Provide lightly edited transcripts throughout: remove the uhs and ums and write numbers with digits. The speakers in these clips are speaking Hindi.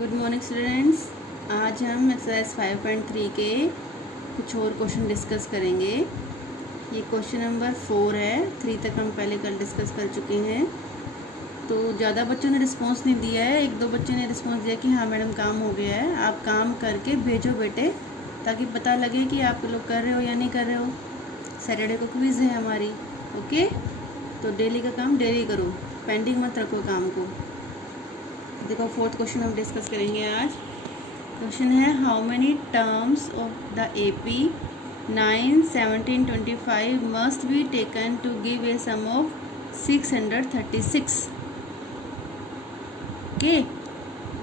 Good morning students. आज हम एक्सरसाइज 5.3 के कुछ और क्वेश्चन डिस्कस करेंगे। ये क्वेश्चन नंबर 4 है। 3 तक हम पहले कल डिस्कस कर चुके हैं। तो ज़्यादा बच्चों ने रिस्पांस नहीं दिया है। 1-2 बच्चों ने रिस्पांस दिया कि हाँ मैडम काम हो गया है। आप काम करके भेजो बेटे, ताकि पता लगे कि आप लोग कर रहे हो या नहीं कर रहे हो। सैटरडे को क्विज़ है हमारी, ओके। तो डेली का काम डेली करो, पेंडिंग मत रखो काम को। देखो 4th क्वेश्चन हम डिस्कस करेंगे आज। क्वेश्चन है how many terms of the AP 9, 17, 25 must be taken to give a sum of 636। Okay,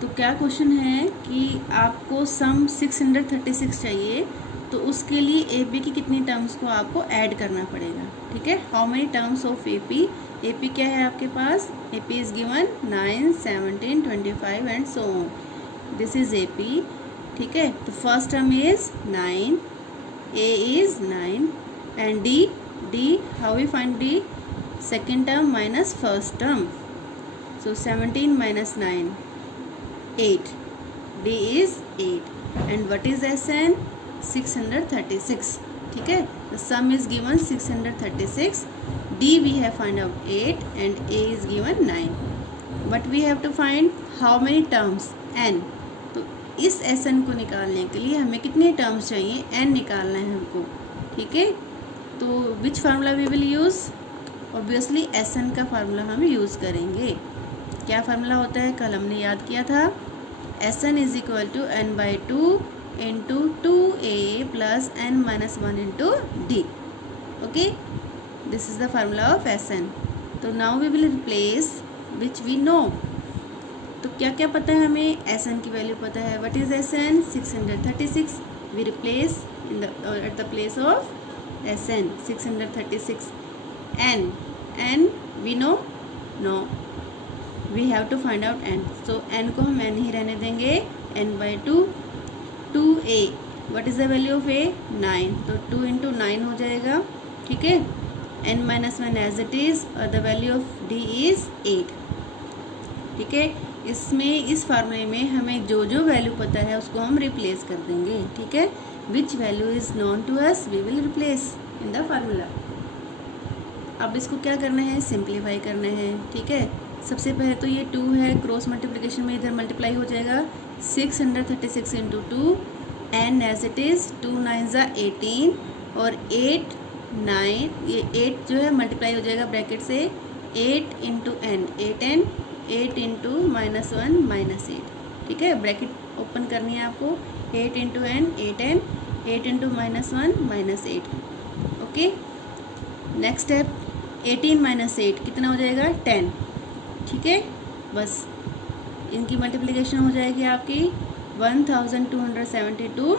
तो क्या क्वेश्चन है कि आपको सम 636 चाहिए, तो उसके लिए एपी की कितनी टर्म्स को आपको ऐड करना पड़ेगा। ठीक है, how many terms of AP. AP क्या है आपके पास? AP is given 9, 17, 25 and so on. This is AP. ठीक है, तो first term is 9, a is 9 and d how we find d? Second term minus first term, so 17 minus 9, 8. D is 8 and what is SN? 636. ठीक है, the sum is given 636. D we have find out 8 and A is given 9. But we have to find how many terms? N. तो इस SN को निकालने के लिए हमें कितने टर्म्स चाहिए? N निकालना है हमको। ठीक है, तो which formula we will use? Obviously SN का फार्मूला हम यूज़ करेंगे। क्या फार्मूला होता है? कल हमने याद किया था। Sn is equal to n/2 into 2a plus n-1 into d. Okay, this is the formula of Sn। तो now we will replace which we know. तो क्या क्या पता है हमें? Sn की वैल्यू पता है। What is Sn? 636। We replace in the at the place of Sn 636। n we know, no, we have to find out n। So n को हम n ही रहने देंगे। n/2, 2a, what is the value of a? 9, तो 2 इंटू 9 हो जाएगा। ठीक है, n-1 एज इट इज़ और the value of d is 8। ठीक है, इसमें इस फार्मूले में हमें जो जो वैल्यू पता है उसको हम रिप्लेस कर देंगे। ठीक है, which value is known to us we will replace in the formula. अब इसको क्या करना है? सिंप्लीफाई करना है। ठीक है, सबसे पहले तो ये 2 है, क्रॉस मल्टीप्लिकेशन में इधर मल्टीप्लाई हो जाएगा। 636 इंटू 2 एन एज इट इज़, 2 9 ज़ा 18 और 8 9, ये 8 जो है मल्टीप्लाई हो जाएगा ब्रैकेट से। 8 इंटू एन, 8n, 8 इंटू -1 -8। ठीक है, ब्रैकेट ओपन करनी है आपको। 8 into n 8n, 8 into -1 -8। Okay, next step 18 - 8 कितना हो जाएगा? 10। ठीक है, बस इनकी मल्टीप्लिकेशन हो जाएगी आपकी 1272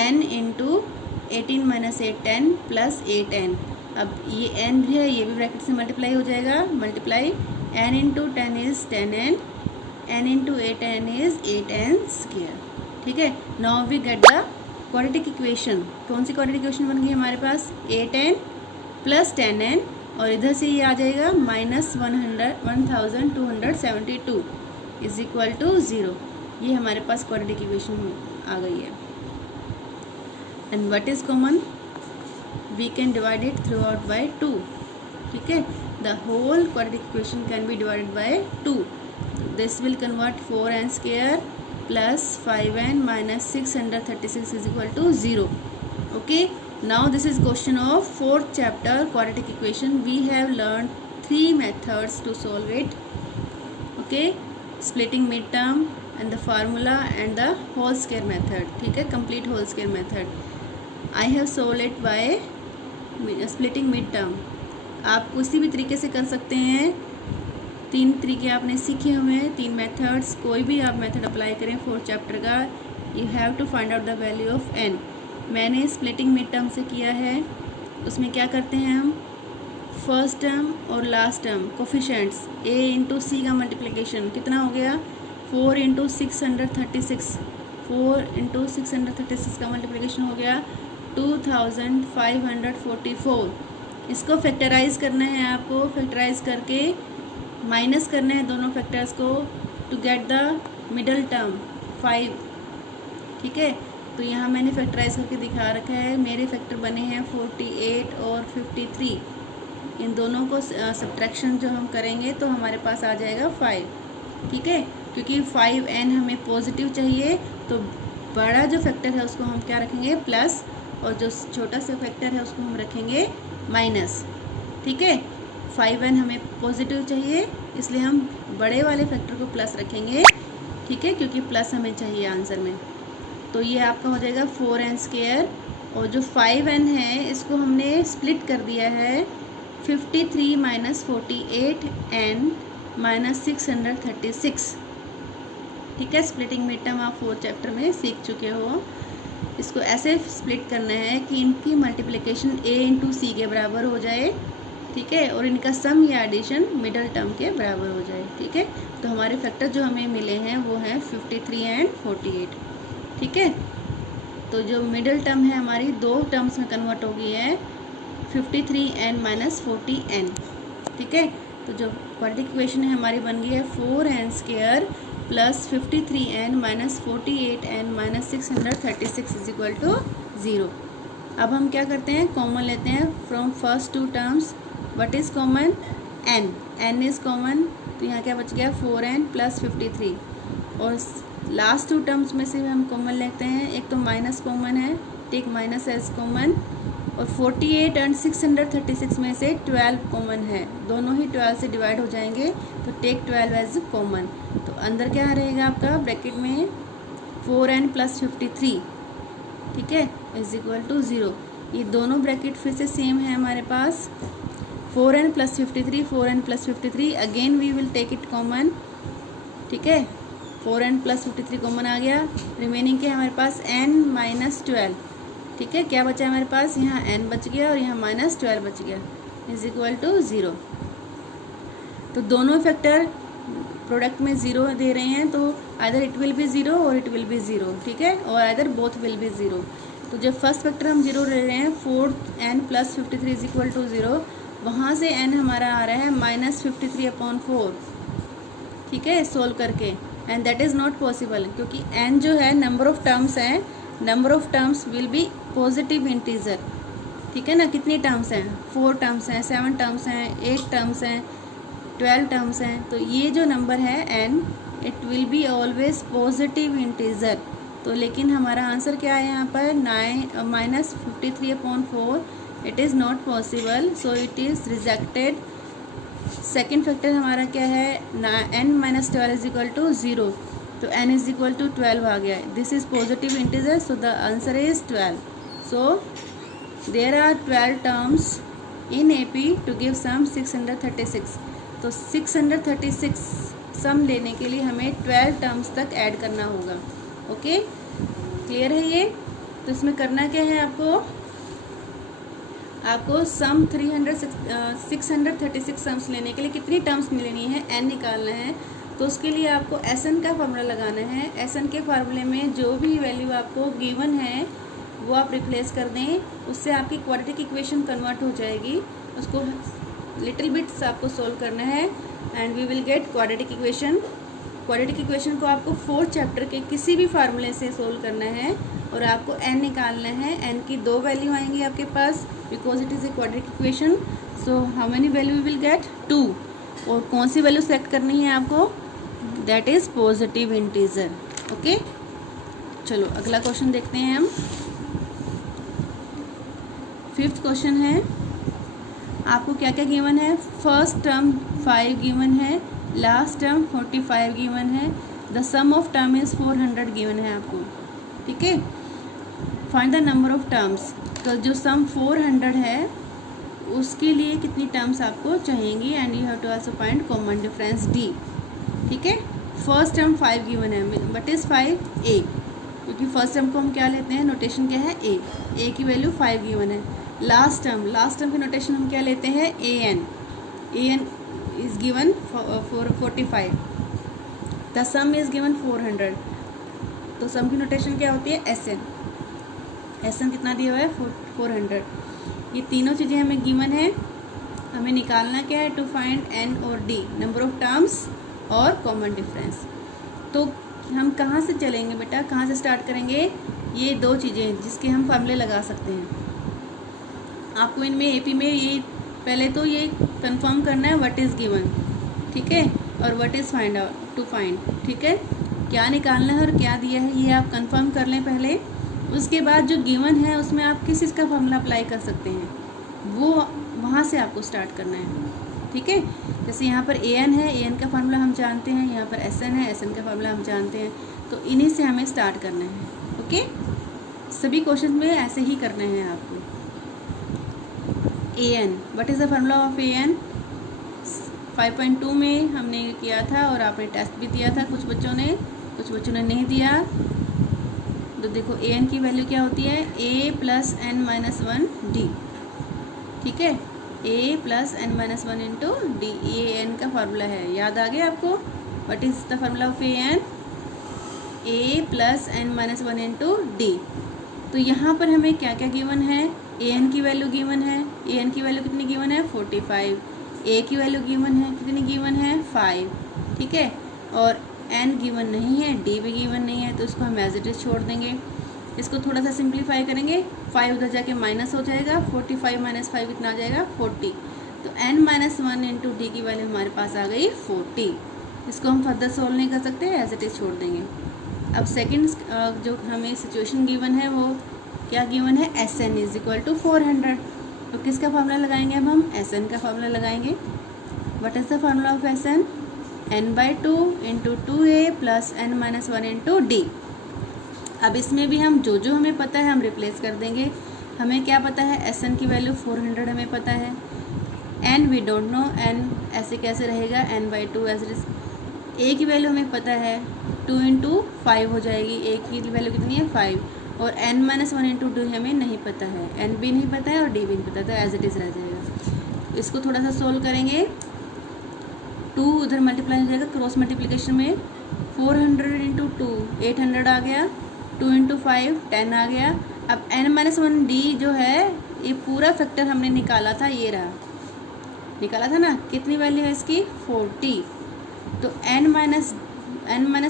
n इंटू 18 - 8 10 प्लस 8n। अब ये n भी है, ये भी ब्रैकेट से मल्टीप्लाई हो जाएगा। Multiply n into 10 is 10n, n into 8n is 8n square. ठीक है, now we get the quadratic equation. कौन सी क्वाड्रेटिक इक्वेशन बन गई हमारे पास? 8n प्लस 10n और इधर से ये आ जाएगा -1272 इज इक्वल टू 0। ये हमारे पास क्वाड्रेटिक इक्वेशन आ गई है। And what is common? We can divide it throughout by 2। ठीक है, the whole quadratic equation can be divided by 2। This will convert 4n square plus 5n minus 636 is equal to 0। Okay, now this is question of 4th chapter quadratic equation. We have learned 3 methods to solve it. Okay, splitting midterm and the formula and the whole square method. ठीक है, complete whole square method. I have solved it by splitting midterm. आप किसी भी तरीके से कर सकते हैं। 3 तरीके आपने सीखे हुए हैं, 3 मेथड्स। कोई भी आप मेथड अप्लाई करें 4th चैप्टर का। You have to find out the value of n। मैंने स्प्लिटिंग मिड टर्म से किया है। उसमें क्या करते हैं हम? फर्स्ट टर्म और last term coefficients a into c का मल्टीप्लिकेशन कितना हो गया? 4 इंटू 636, 4 इंटू 636 का मल्टीप्लिकेशन हो गया 2544। इसको फैक्टराइज करना है आपको। फैक्टराइज करके माइनस करना है दोनों फैक्टर्स को to get the middle term 5, ठीक है। तो यहाँ मैंने फैक्टराइज करके दिखा रखा है, मेरे फैक्टर बने हैं 48 और 53। इन दोनों को सब्ट्रैक्शन जो हम करेंगे तो हमारे पास आ जाएगा 5, ठीक है। क्योंकि 5n हमें पॉजिटिव चाहिए, तो बड़ा जो फैक्टर है उसको हम क्या रखेंगे, प्लस, और जो छोटा सा फैक्टर है उसको हम रखेंगे माइनस, ठीक है। 5n हमें पॉजिटिव चाहिए, इसलिए हम बड़े वाले फैक्टर को प्लस रखेंगे, ठीक है, क्योंकि प्लस हमें चाहिए आंसर में। तो ये आपका हो जाएगा 4n², और जो 5n है इसको हमने स्प्लिट कर दिया है 53 - 48n - 636, ठीक है। स्प्लिटिंग मिड टर्म आप 4th चैप्टर में सीख चुके हो। इसको ऐसे स्प्लिट करना है कि इनकी मल्टीप्लिकेशन a × c के बराबर हो जाए, ठीक है, और इनका सम या एडिशन मिडल टर्म के बराबर हो जाए, ठीक है। तो हमारे फैक्टर जो हमें मिले हैं वो हैं 53 एंड 48, ठीक है। तो जो मिडल टर्म है हमारी 2 टर्म्स में कन्वर्ट हो गई है, 53n - 40n, ठीक है। तो जो क्वाड्रेटिक इक्वेशन है हमारी बन गई है 4n² + 53n - 48n - 636 = 0। अब हम क्या करते हैं, कॉमन लेते हैं from first 2 terms. What is common, n is common, तो यहाँ क्या बच गया 4n + 53, और लास्ट 2 टर्म्स में से हम कॉमन लेते हैं। एक तो माइनस कॉमन है, टेक माइनस एज कॉमन, और 48 एंड 636 में से 12 कॉमन है, दोनों ही 12 से डिवाइड हो जाएंगे, तो टेक 12 एज कॉमन। तो अंदर क्या रहेगा आपका ब्रैकेट में 4n + 53, ठीक है, = 0। ये दोनों ब्रैकेट फिर से सेम है हमारे पास, 4n + 53, 4n + 53, again we will take it common, ठीक है। 4n + 53 कॉमन आ गया, रिमेनिंग के हमारे पास n - 12, ठीक है। क्या बचा हमारे पास, यहाँ n बच गया और यहाँ -12 बच गया, = 0। तो दोनों फैक्टर प्रोडक्ट में 0 दे रहे हैं, तो आइदर इट विल बी 0 और इट विल बी 0, ठीक है, और आइदर बोथ विल बी 0। तो जब फर्स्ट फैक्टर हम 0 ले रहे हैं, 4n + 53 = 0, वहाँ से n हमारा आ रहा है -53/4, ठीक है, सोल्व करके, and that is not possible, क्योंकि n जो है नंबर ऑफ टर्म्स हैं, number of terms will be positive integer, ठीक है ना। कितनी टर्म्स हैं, 4 टर्म्स हैं, 7 टर्म्स हैं, 8 टर्म्स हैं, 12 टर्म्स हैं, तो ये जो नंबर है n, it will be always positive integer. तो लेकिन हमारा आंसर क्या है यहाँ पर, -53/4, it is not possible, so it is rejected. Second factor हमारा क्या है, n - 12 = 0, तो n = 12 आ गया है, this is positive integer, so the answer is 12। So there are 12 terms in AP to give sum 636। तो 636 सम लेने के लिए हमें 12 टर्म्स तक ऐड करना होगा, ओके, क्लियर है ये। तो इसमें करना क्या है, आपको सम 636 सम्स लेने के लिए कितनी टर्म्स मिलनी है, n निकालना है। तो उसके लिए आपको SN का फार्मूला लगाना है। SN के फार्मूले में जो भी वैल्यू आपको गिवन है वो आप रिप्लेस कर दें, उससे आपकी क्वाड्रेटिक इक्वेशन कन्वर्ट हो जाएगी। उसको लिटिल बिट्स आपको सोल्व करना है and we will get quadratic equation. Quadratic equation को आपको 4th चैप्टर के किसी भी फार्मूले से सोल्व करना है और आपको n निकालना है। n की 2 वैल्यू आएंगी आपके पास, because it is a quadratic equation. So how many value we will get, 2। और कौन सी वैल्यू सेलेक्ट करनी है आपको, that is positive integer, okay. चलो अगला क्वेश्चन देखते हैं हम। 5th क्वेश्चन है, आपको क्या क्या गिवन है, फर्स्ट टर्म 5 गिवन है, लास्ट टर्म 45 गिवन है, the sum of term is 400 given है आपको, ठीक है। Find the number of terms, तो जो सम 400 है उसके लिए कितनी टर्म्स आपको चाहिएंगी, and you have to also find common difference D, ठीक है। फर्स्ट टर्म 5 गिवन है, बट इज़ 5 A, क्योंकि फर्स्ट टर्म को हम क्या लेते हैं, नोटेशन क्या है A की वैल्यू 5 गिवन है। लास्ट टर्म की नोटेशन हम क्या लेते हैं, AN is given 45, the some is given 400, तो सम की नोटेशन क्या होती है, SN कितना दिया हुआ है 400। ये तीनों चीज़ें हमें गिवन है, हमें निकालना क्या है, टू फाइंड N और D, नंबर ऑफ टर्म्स और कॉमन डिफरेंस। तो हम कहाँ से चलेंगे बेटा, कहाँ से स्टार्ट करेंगे? ये दो चीज़ें जिसके हम फार्मूले लगा सकते हैं। आपको इनमें एपी में ये पहले तो ये कंफर्म करना है व्हाट इज़ गिवन, ठीक है, और what is find out to find, ठीक है, क्या निकालना है और क्या दिया है ये आप कंफर्म कर लें पहले। उसके बाद जो गिवन है उसमें आप किस चीज़ का फार्मूला अप्लाई कर सकते हैं वो वहाँ से आपको स्टार्ट करना है, ठीक है। जैसे यहाँ पर ए एन है, ए एन का फार्मूला हम जानते हैं, यहाँ पर एस एन है, एस एन का फार्मूला हम जानते हैं, तो इन्हीं से हमें स्टार्ट करना है। ओके, सभी क्वेश्चन में ऐसे ही करने हैं आपको। A n, what is the formula of a n? 5.2 में हमने किया था और आपने टेस्ट भी दिया था, कुछ बच्चों ने नहीं दिया। तो देखो ए एन की वैल्यू क्या होती है? A plus n minus 1 d, ठीक है, a plus n minus 1 into d, a n का फार्मूला है, याद आ गया आपको? What is the formula of a n? A plus n minus 1 into d. तो यहाँ पर हमें क्या क्या गिवन है? ए एन की वैल्यू गिवन है, ए एन की वैल्यू कितनी गिवन है? 45। ए की वैल्यू गिवन है, कितनी गिवन है? 5, ठीक है, और एन गिवन नहीं है, डी भी गिवन नहीं है, तो इसको हम एज इट इज छोड़ देंगे। इसको थोड़ा सा सिंप्लीफाई करेंगे, 5 उधर जाके माइनस हो जाएगा, 45 माइनस 5 कितना आ जाएगा? 40। तो एन माइनस 1 इंटू डी की वैल्यू हमारे पास आ गई 40। इसको हम फर्दर सोल्व नहीं कर सकते, एज इट इज छोड़ देंगे। अब सेकेंड जो हमें सिचुएशन गिवन है वो क्या गिवन है? S n is equal to 400। तो किसका फार्मूला लगाएंगे? अब हम एस एन का फार्मूला लगाएंगे। What is the formula of S n? N by 2 into 2a plus n minus 1 into d. अब इसमें भी हम जो जो हमें पता है हम रिप्लेस कर देंगे। हमें क्या पता है? एस एन की वैल्यू 400 हमें पता है, n we don't know, n ऐसे कैसे रहेगा? N by 2 as it. A की वैल्यू हमें पता है 2 इंटू 5 हो जाएगी, ए की वैल्यू कितनी है? 5, और एन माइनस 1 इंटू डी हमें नहीं पता है, एन भी नहीं पता है और डी भी नहीं पता, तो एज इट इज़ रह जाएगा। इसको थोड़ा सा सोल्व करेंगे, 2 उधर मल्टीप्लाई हो जाएगा क्रॉस मल्टीप्लिकेशन में, 400 इंटू 2 800 आ गया, 2 इंटू 5 10 आ गया। अब एन माइनस 1 डी जो है ये पूरा फैक्टर हमने निकाला था, ये रहा, निकाला था ना, कितनी वैल्यू है इसकी? 40। तो एन माइनस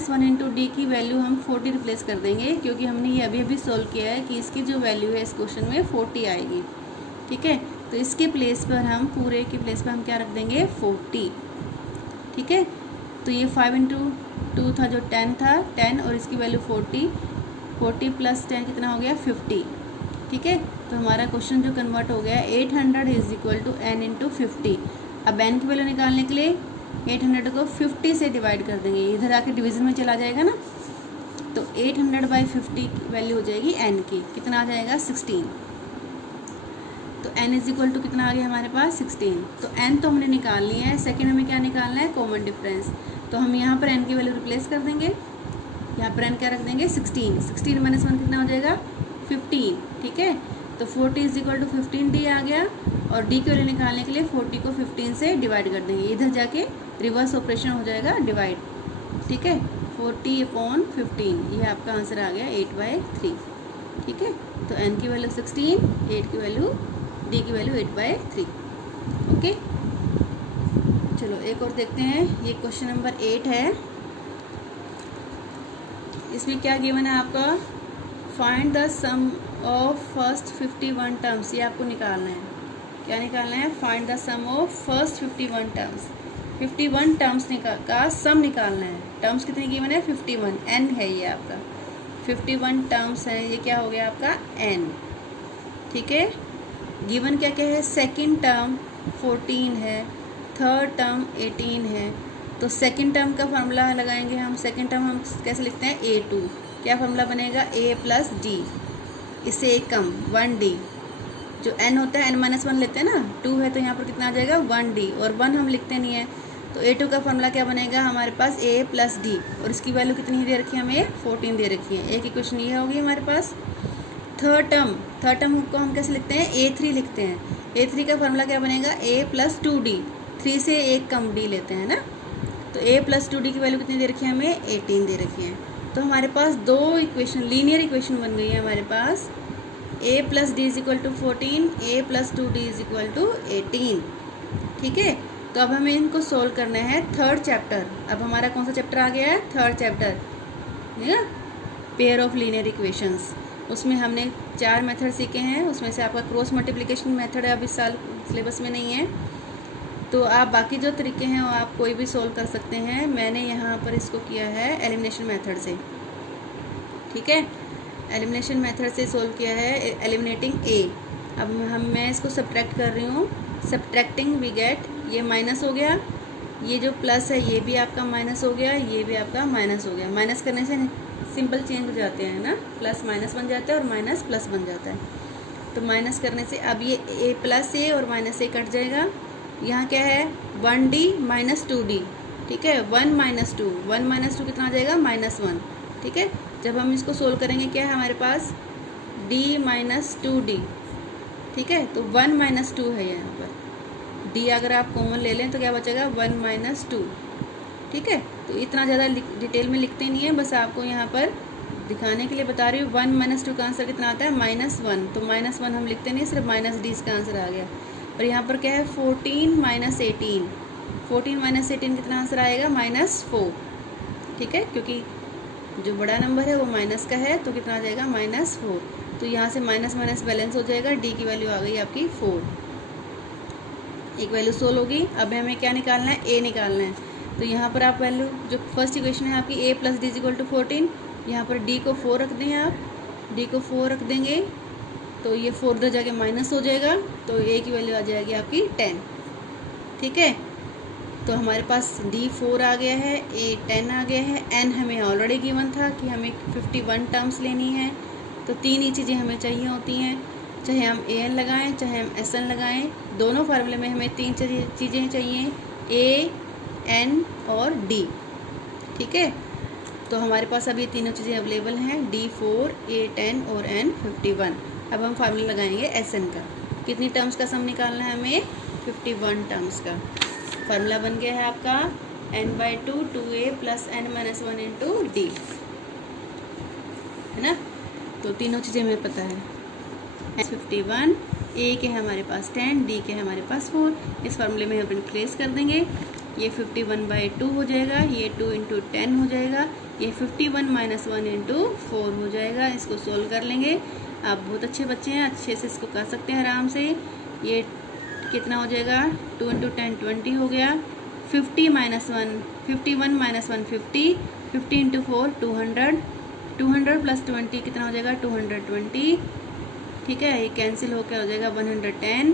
1 इंटू डी की वैल्यू हम 40 रिप्लेस कर देंगे, क्योंकि हमने ये अभी अभी सोल्व किया है कि इसकी जो वैल्यू है इस क्वेश्चन में 40 आएगी, ठीक है। तो इसके प्लेस पर हम पूरे के प्लेस पर हम क्या रख देंगे? 40, ठीक है। तो ये 5 इंटू 2 था जो 10 था, 10 और इसकी वैल्यू 40 प्लस 10 कितना हो गया? 50, ठीक है। तो हमारा क्वेश्चन जो कन्वर्ट हो गया 800 is equal to n into 50। अब एन की वैल्यू निकालने के लिए 800 को 50 से डिवाइड कर देंगे, इधर आके डिवीज़न में चला जाएगा ना, तो 800 बाई 50 वैल्यू हो जाएगी एन की, कितना आ जाएगा? 16। तो n इज इक्वल टू कितना आ गया हमारे पास? 16। तो n तो हमने निकाल लिया है, सेकेंड हमें क्या निकालना है? Common difference. तो हम यहाँ पर n की वैल्यू रिप्लेस कर देंगे, यहाँ पर n क्या रख देंगे? 16। 16 माइनस 1 कितना हो जाएगा? 15, ठीक है। तो 40 इज इक्वल टू 15d आ गया, और d की वैल्यू निकालने के लिए 40 को 15 से डिवाइड कर देंगे, इधर जाके रिवर्स ऑपरेशन हो जाएगा डिवाइड, ठीक है। 40/15 ये आपका आंसर आ गया 8/3, ठीक है। तो n की वैल्यू 16, 8 की वैल्यू, डी की वैल्यू 8/3। ओके, चलो एक और देखते हैं, ये क्वेश्चन नंबर 8 है। इसमें क्या गिवन है आपका? Find the sum of first 51 terms, ये आपको निकालना है। क्या निकालना है? Find the sum of first 51 terms. 51 terms का सम निकालना है। टर्म्स कितनी गिवन है? 51, एन है ये आपका, 51 टर्म्स है, ये क्या हो गया आपका? एन, ठीक है। गिवन क्या क्या है? सेकंड टर्म 14 है, थर्ड टर्म 18 है। तो सेकंड टर्म का फार्मूला लगाएंगे हम। सेकंड टर्म हम कैसे लिखते हैं? a2। क्या फार्मूला बनेगा? a प्लस डी, इससे एक कम 1d, जो n होता है n माइनस 1 लेते हैं ना, 2 है तो यहाँ पर कितना आ जाएगा? 1d, और 1 हम लिखते नहीं है, तो a2 का फार्मूला क्या बनेगा हमारे पास? a प्लस डी, और इसकी वैल्यू कितनी दे रखी है हमें? 14 दे रखी है। एक इक्वेशन ये होगी हमारे पास। थर्ड टर्म को हम कैसे लिखते हैं? a3 लिखते हैं। a3 का फार्मूला क्या बनेगा? a प्लस 2d, 3 से एक कम d लेते हैं ना, तो a प्लस 2d की वैल्यू कितनी दे रखी है हमें? 18 दे रखी है। तो हमारे पास दो इक्वेशन, लीनियर इक्वेशन बन गई है हमारे पास। a plus d is equal to 14, a plus 2d is equal to 18, ठीक है। तो अब हमें इनको सोल्व करना है। थर्ड चैप्टर, अब हमारा कौन सा चैप्टर आ गया है? Third chapter. है ना, पेयर ऑफ लीनियर इक्वेशंस। उसमें हमने 4 मेथड सीखे हैं, उसमें से आपका क्रॉस मल्टीप्लिकेशन मेथड है, अब इस साल सिलेबस में नहीं है, तो आप बाकी जो तरीके हैं वो आप कोई भी सोल्व कर सकते हैं। मैंने यहाँ पर इसको किया है एलिमिनेशन मेथड से, ठीक है, एलिमिनेशन मेथड से सोल्व किया है, एलिमिनेटिंग ए। अब मैं इसको सब्ट्रैक्ट कर रही हूँ, सब्ट्रैक्टिंग वी गेट, ये माइनस हो गया, ये जो प्लस है ये भी आपका माइनस हो गया, ये भी आपका माइनस हो गया। माइनस करने से सिंपल चेंज हो जाते हैं ना, प्लस माइनस बन जाता है और माइनस प्लस बन जाता है। तो माइनस करने से अब ये ए प्लस ए और माइनस ए कट जाएगा। यहाँ क्या है 1d माइनस 2d, ठीक है, 1 माइनस 2, 1 माइनस 2 कितना आ जाएगा -1, ठीक है। जब हम इसको सोल्व करेंगे क्या है हमारे पास d माइनस 2d, ठीक है, तो 1 माइनस 2 है यहाँ पर, d अगर आप कॉमन ले लें तो क्या बचेगा 1 माइनस 2, ठीक है। तो इतना ज़्यादा डिटेल में लिखते नहीं है, बस आपको यहाँ पर दिखाने के लिए बता रही हूँ। 1 माइनस 2 का आंसर कितना आता है -1, तो -1 हम लिखते नहीं, सिर्फ -d इसका आंसर आ गया। और यहाँ पर क्या है 14 माइनस 18, 14 माइनस 18 कितना आंसर आएगा -4, ठीक है, क्योंकि जो बड़ा नंबर है वो माइनस का है, तो कितना आ जाएगा -4। तो यहाँ से माइनस माइनस बैलेंस हो जाएगा, d की वैल्यू आ गई आपकी 4, एक वैल्यू सोल्व होगी। अब हमें क्या निकालना है, a निकालना है। तो यहाँ पर आप वैल्यू जो फर्स्ट इक्वेशन है आपकी a plus d equal to 14, यहाँ पर d को 4 रख दें, आप d को 4 रख देंगे तो ये 4 उधर जाके माइनस हो जाएगा, तो a की वैल्यू आ जाएगी आपकी 10, ठीक है। तो हमारे पास d 4 आ गया है, a 10 आ गया है, n हमें ऑलरेडी गिवन था कि हमें 51 टर्म्स लेनी है, तो 3 ही चीज़ें हमें चाहिए होती हैं, चाहे हम an लगाएं चाहे हम sn लगाएं, दोनों फार्मूले में हमें 3 चीज़ें चाहिए, a n और d, ठीक है। तो हमारे पास अब ये तीनों चीज़ें अवेलेबल हैं, d4 a 10 और n 51। अब हम फार्मूला लगाएंगे sn का, कितनी टर्म्स का सम निकालना है हमें 51 टर्म्स का। फार्मूला बन गया है आपका n/2 2a plus n-1 into d, है ना। तो तीनों चीज़ें हमें पता है, 51, a के हमारे पास 10, d के हमारे पास 4, इस फार्मूले में हम रिप्लेस कर देंगे, ये 51/2 हो जाएगा, ये 2 इंटू 10 हो जाएगा, ये 51 माइनस 1 इंटू 4 हो जाएगा। इसको सोल्व कर लेंगे, आप बहुत अच्छे बच्चे हैं, अच्छे से इसको कर सकते हैं आराम से। ये कितना हो जाएगा 2 इंटू 10 20 हो गया, 50 माइनस 1 51 माइनस 1 50, 50 इंटू 4 200, 200 प्लस 20 कितना हो जाएगा 220, ठीक है। ये कैंसिल होकर हो जाएगा 110,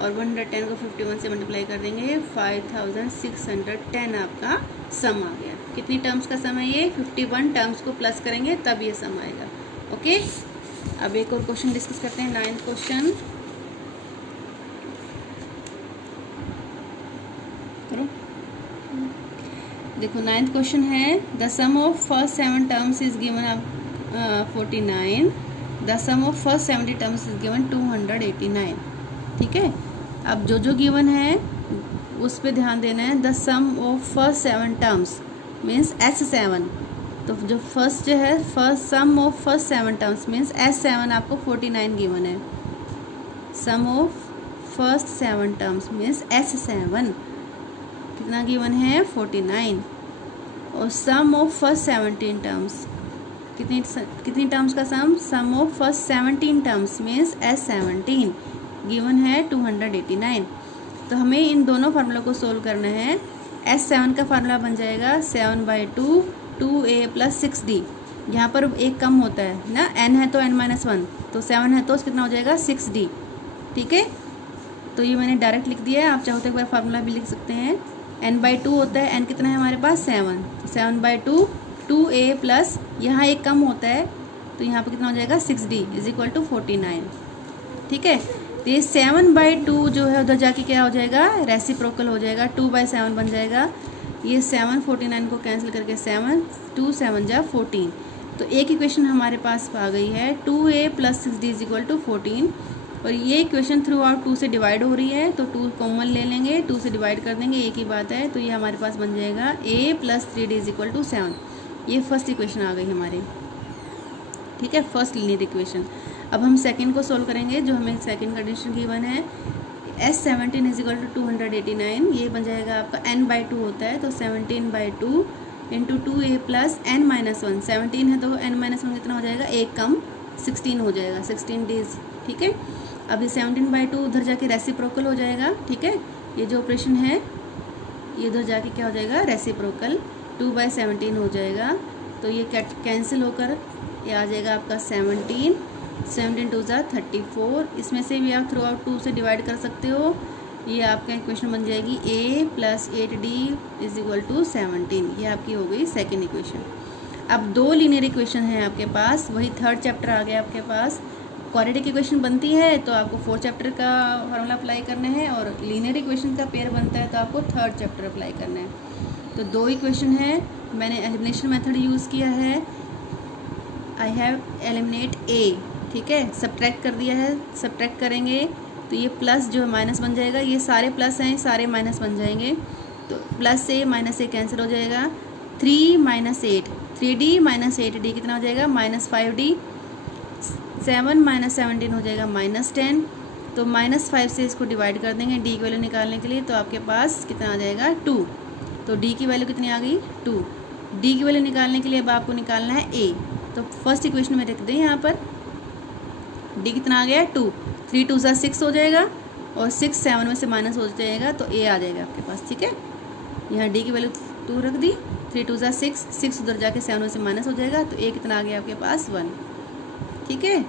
और 110 को 51 से मल्टीप्लाई कर देंगे 5610 आपका सम आ गया। कितनी टर्म्स का सम है ये 51 टर्म्स को प्लस करेंगे तब ये सम आएगा, ओके। अब एक और क्वेश्चन डिस्कस करते हैं, 9th क्वेश्चन करो। देखो 9th क्वेश्चन है, the sum of first 7 terms is given अब 49, the sum of first 70 terms is given 289, ठीक है। अब जो गिवन है उस पर ध्यान देना है। The sum of first 7 terms means S7, तो जो फर्स्ट जो है first sum of first 7 terms means S7 आपको 49 गिवन है। Sum of first 7 terms means S7 कितना गिवन है 49, और सम ऑफ फर्स्ट 17 टर्म्स कितनी टर्म्स का sum of first 17 terms means S17 given है 289। तो हमें इन दोनों फार्मूलों को सोल्व करना है। S7 का फार्मूला बन जाएगा 7/2 2a प्लस 6d, यहाँ पर एक कम होता है ना, n है तो n-1, तो 7 है तो कितना हो जाएगा 6d, ठीक है। तो ये मैंने डायरेक्ट लिख दिया है, आप चाहो तो एक बार फार्मूला भी लिख सकते हैं। n/2 होता है, n कितना है हमारे पास 7, 7/2 2a प्लस यहाँ एक कम होता है तो यहाँ पर कितना हो जाएगा 6d इज इक्वल टू 49, ठीक है। तो ये 7/2 जो है उधर जाके क्या हो जाएगा रेसिप्रोकल हो जाएगा, 2/7 बन जाएगा। ये 7 49 को कैंसिल करके 7 2 7 जा 14, तो एक इक्वेशन हमारे पास आ गई है 2a plus 6d is equal to 14, और ये इक्वेशन थ्रू आउट 2 से डिवाइड हो रही है तो 2 कॉमन ले लेंगे, 2 से डिवाइड कर देंगे, एक ही बात है। तो ये हमारे पास बन जाएगा a plus 3d is equal to 7, ये फर्स्ट इक्वेशन आ गई हमारी, ठीक है, फर्स्ट लीनियर इक्वेशन। अब हम सेकंड को सोल्व करेंगे, जो हमें सेकंड कंडीशन गिवन है S17 इज इक्वल टू 289, ये बन जाएगा आपका n/2 होता है, तो 17/2 into 2a plus n minus 1, 17 है तो n माइनस 1 कितना हो जाएगा, एक कम 16 हो जाएगा, 16 डेज। ठीक है, अब ये 17/2 उधर जाके रेसिप्रोकल हो जाएगा। ठीक है, ये जो ऑपरेशन है ये उधर जाके क्या हो जाएगा, रेसिप्रोकल, 2/17 हो जाएगा। तो ये कैंसिल होकर ये आ जाएगा आपका 17, 17 2 ज़ा 34। इसमें से भी आप थ्रू आउट 2 से डिवाइड कर सकते हो। ये आपका इक्वेशन बन जाएगी a plus 8d is equal to 17। ये आपकी हो गई सेकेंड इक्वेशन। अब दो लीनियर इक्वेशन है आपके पास, वही थर्ड चैप्टर आ गया आपके पास। क्वाड्रेटिक इक्वेशन बनती है तो आपको फोर्थ चैप्टर का फार्मूला अप्लाई करना है, और लीनियर इक्वेशन का पेयर बनता है तो आपको थर्ड चैप्टर अप्लाई करना है। तो दो इक्वेशन है, मैंने एलिमिनेशन मेथड यूज़ किया है। आई हैव एलिमिनेट a, ठीक है, सब्ट्रैक्ट कर दिया है। सब्ट्रैक्ट करेंगे तो ये प्लस जो माइनस बन जाएगा, ये सारे प्लस हैं, सारे माइनस बन जाएंगे। तो प्लस से माइनस से कैंसिल हो जाएगा। 3 माइनस 8, 3d माइनस 8d कितना हो जाएगा, -5d। 7 माइनस 17 हो जाएगा -10। तो -5 से इसको डिवाइड कर देंगे d की वैल्यू निकालने के लिए, तो आपके पास कितना आ जाएगा 2। तो d की वैल्यू कितनी आ गई 2। d की वैल्यू निकालने के लिए अब आपको निकालना है a। तो फर्स्ट इक्वेशन में रख दें यहाँ पर, d कितना आ गया 2, 3 2 ज़ा 6 हो जाएगा, और 6 7 में से माइनस हो जाएगा तो a आ जाएगा आपके पास। ठीक है, यहाँ d की वैल्यू 2 रख दी, 3 2 ज़ा 6, 6 उधर जाके 7 में से माइनस हो जाएगा, तो a कितना आ गया आपके पास 1। ठीक है,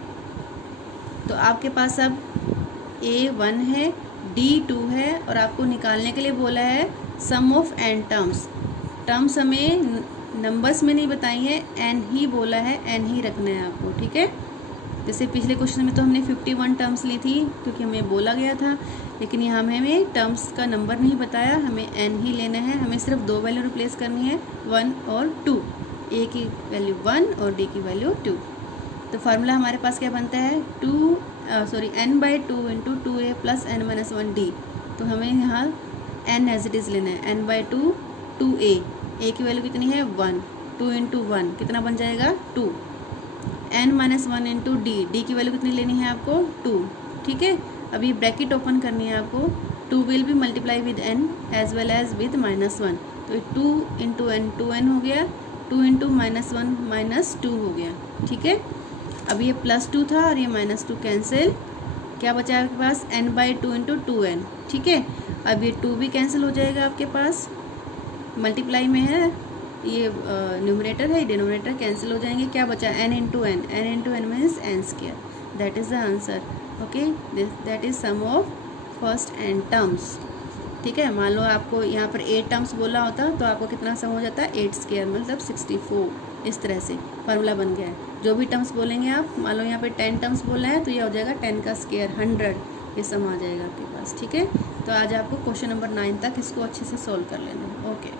तो आपके पास अब a 1 है, d 2 है, और आपको निकालने के लिए बोला है sum of n terms. Terms हमें नंबर्स में नहीं बताई है, n ही बोला है, n ही रखना है आपको। ठीक है, जैसे पिछले क्वेश्चन में तो हमने 51 टर्म्स ली थी क्योंकि हमें बोला गया था, लेकिन यहाँ हमें टर्म्स का नंबर नहीं बताया, हमें n ही लेना है। हमें सिर्फ दो वैल्यू रिप्लेस करनी है, 1 और 2। a की वैल्यू 1 और d की वैल्यू 2। तो फार्मूला हमारे पास क्या बनता है, n/2 into 2a plus n minus 1d। तो हमें यहाँ n एज इट इज़ लेना है, n/2 2a, a की वैल्यू कितनी है 1, 2 इंटू 1 कितना बन जाएगा 2। n माइनस 1 इंटू d की वैल्यू कितनी लेनी है आपको 2। ठीक है, अभी ब्रैकेट ओपन करनी है आपको, 2 will be multiply with n as well as with -1। तो 2 इंटू n 2n हो गया, 2 इंटू -1 -2 हो गया। ठीक है, अब ये +2 था और ये -2 कैंसिल, क्या बचा है आपके पास n/2 इंटू 2n। ठीक है, अब ये 2 भी कैंसिल हो जाएगा आपके पास, मल्टीप्लाई में है, ये न्यूमरेटर है, डिनोमिनेटर कैंसिल हो जाएंगे। क्या बचा n into n, n into n means n²। That is the answer. Okay, that is sum of first n terms. ठीक है, मान लो आपको यहाँ पर 8 टर्म्स बोला होता तो आपको कितना सम हो जाता है 8² मतलब 64। इस तरह से फार्मूला बन गया है। जो भी टर्म्स बोलेंगे आप, मान लो यहाँ पे 10 टर्म्स बोला है तो ये हो जाएगा 10 का स्क्वायर 100, ये सम आ जाएगा आपके पास। ठीक है, तो आज आपको क्वेश्चन नंबर 9 तक इसको अच्छे से सॉल्व कर लेना है। ओके।